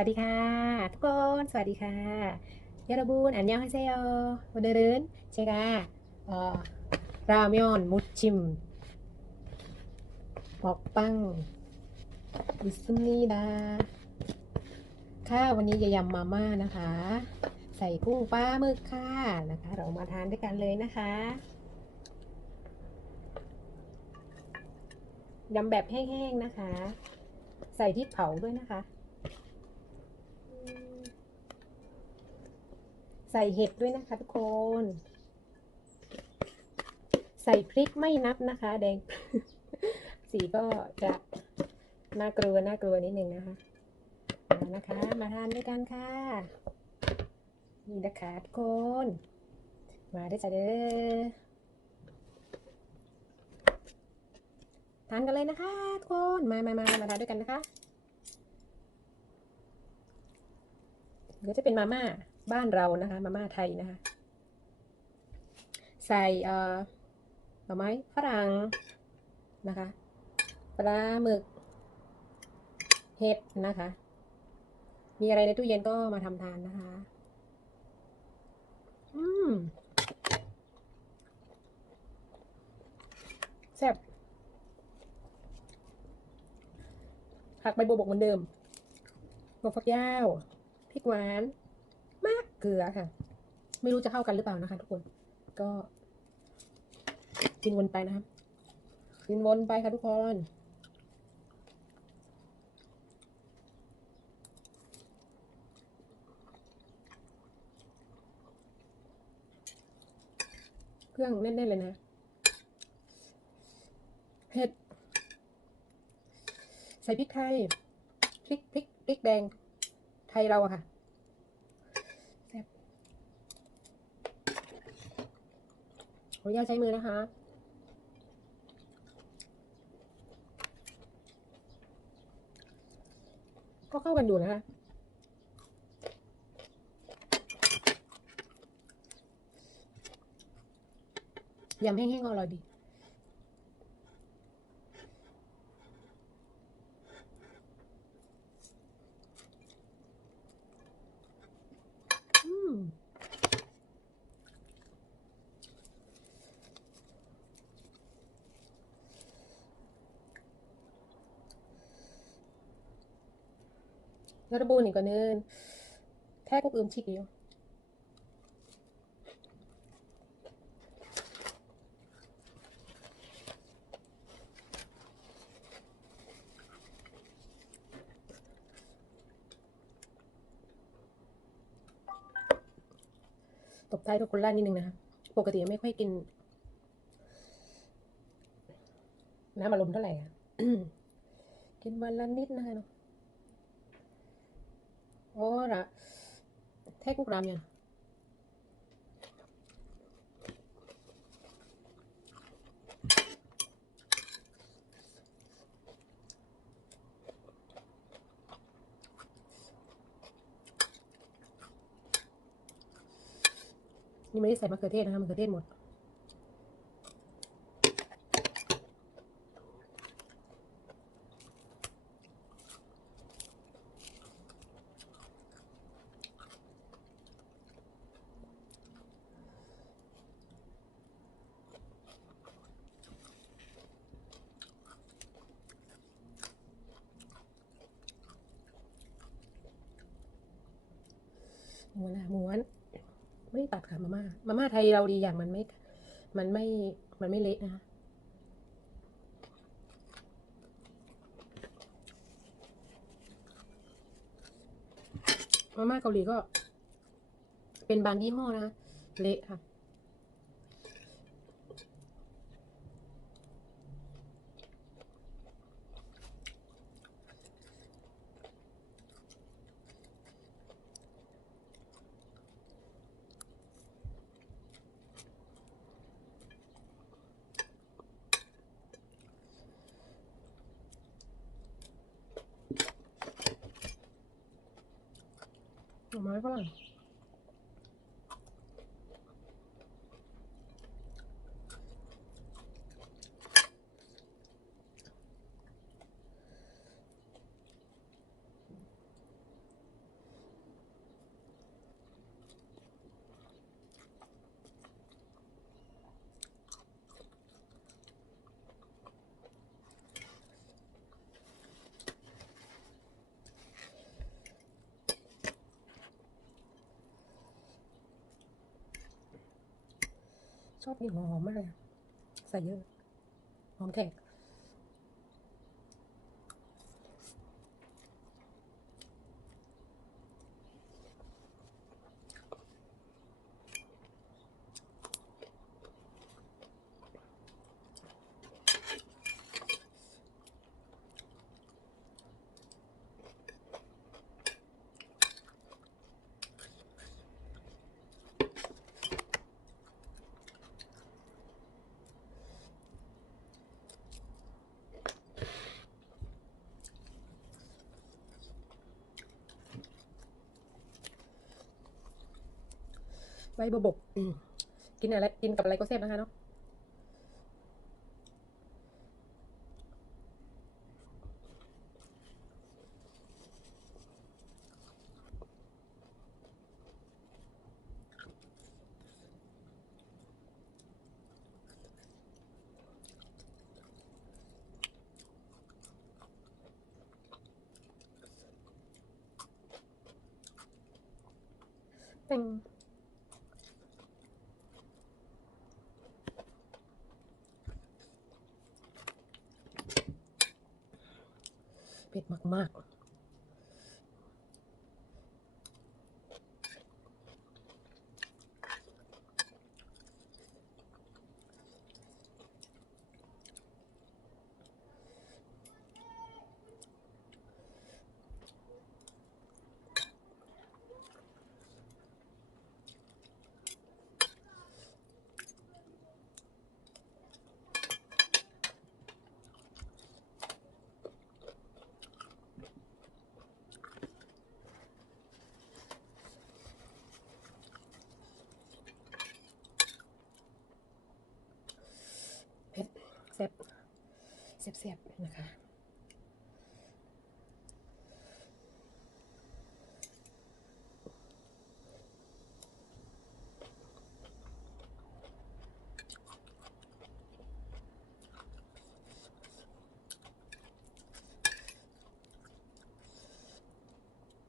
วัสดีค่ะทุกคนสวัสดีค่ะยาราบูนอันยองฮาเซโยโอเดรุนเชการาเมอนมุชิมหอกปังบิสมิดาค่ะวันนี้จะยำมาม่านะคะ ใส่กุ้งปลาหมึกค่ะนะคะ เรามาทานด้วยกันเลยนะคะยำแบบแห้งๆนะคะ ใส่พริกเผาด้วยนะคะ ใส่เห็ดด้วยนะคะทุกคน ใส่พริกไม่นับนะคะแดง สีก็จะน่ากลัวนิดนึงนะคะมานะคะมาทานด้วยกันค่ะนี่นะคะทุกคนมาได้จ้ะเด้อทานกันเลยนะคะทุกคนมาทานด้วยกันนะคะเดี๋ยวจะเป็นมาม่าบ้านเรานะคะมาม่าไทยนะคะใส่หน่อไม้ฝรั่งนะคะปลาหมึกเห็ดนะคะมีอะไรในตู้เย็นก็มาทำทานนะคะอืมแซ่บผักใบบัวบกเหมือนเดิมถั่วฝักยาวพริกหวานมากเกลือค่ะไม่รู้จะเข้ากันหรือเปล่านะคะทุกคนก็กินวนไปนะคะกินวนไปค่ะทุกคนเครื่องแน่นๆเลยนะเผ็ดใส่พริกไทยพริกแดงไทยเราอะค่ะแซ่บขออนุญาตใช้มือนะคะก็เข้ากันอยู่นะคะยำแห้งๆก็อร่อยดีอืมแล้วระบูนอีกก่อนนึงแท้กุ๊กอืมชิกเดียวตบท้ายทุกคนล่านิดนึงนะคะปกติไม่ค่อยกินน้ำอารมณ์เท่าไหร่ค่ะกินวันละนิดนะคะเนาะโอ้ละแท้กุ๊กรามยังนี่ไม่ได้ใส่มะเขือเทศนะคะมะเขือเทศหมดม้วนไม่ตัดค่ะมาม่าไทยเราดีอย่างมันไม่มันไม่เละนะคะมาม่าเกาหลีก็เป็นบางยี่ห้อนะคะเละค่ะหน่อไม้ฝรั่ง ชอบกลิ่นหอมมากเลยใส่เยอะหอมแขกใบบัวบกกินอะไรกินกับอะไรก็แซ่บนะคะเนาะแต่งเผ็ดมากๆเผ็ดแซ่บแซ่บๆนะคะ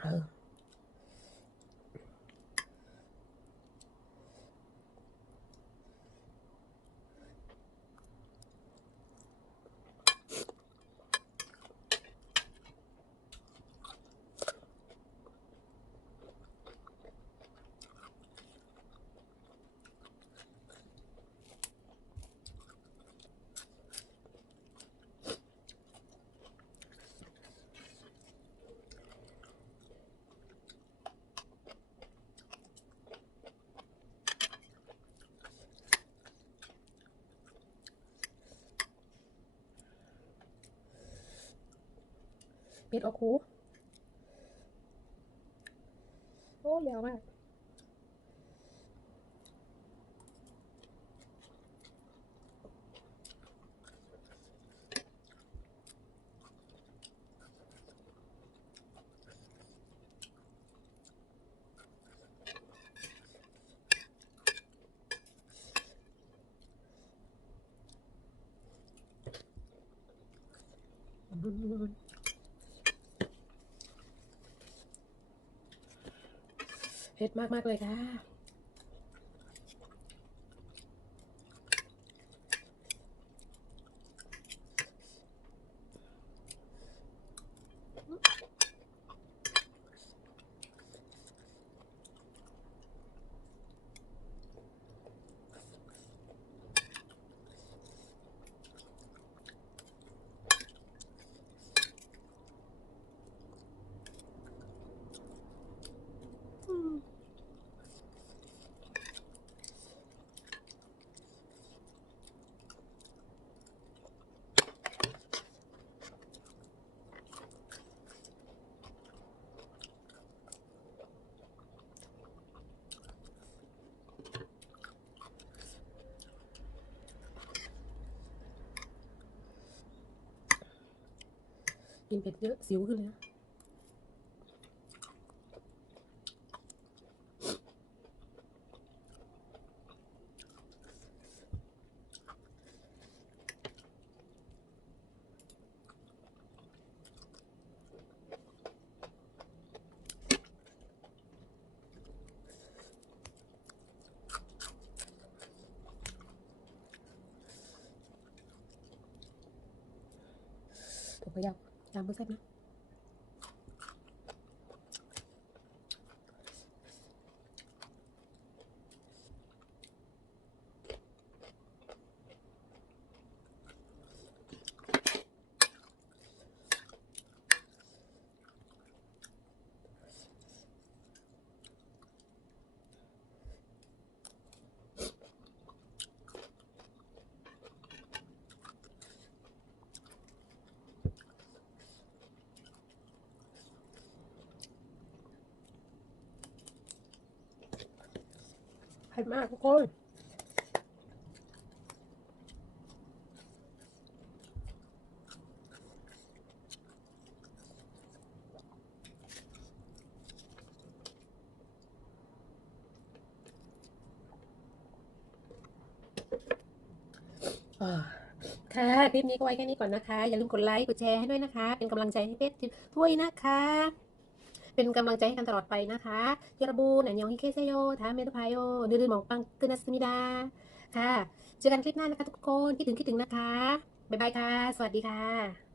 เออเผ็ดออกหูโอ้ยาวมากเผ็ดมากเลยค่ะกินเผ็ดเยอะสิวขึ้นเลยนะ của dầu làm bữa xếp nữaเผ็ดมากทุกคนค่ะคลิปนี้ก็ไว้แค่นี้ก่อนนะคะ อย่าลืมกดไลค์กดแชร์ให้ด้วยนะคะ เป็นกำลังใจให้เพชรด้วยนะคะ เป็นกำลังใจให้กันตลอดไปนะคะยาราบูนอันยองฮิเคเซโยทาเมตุพายโยดื้อๆหมองปังตึนัสมิดาค่ะเจอกันคลิปหน้านะคะทุกคนคิดถึงนะคะบ๊ายบายค่ะสวัสดีค่ะ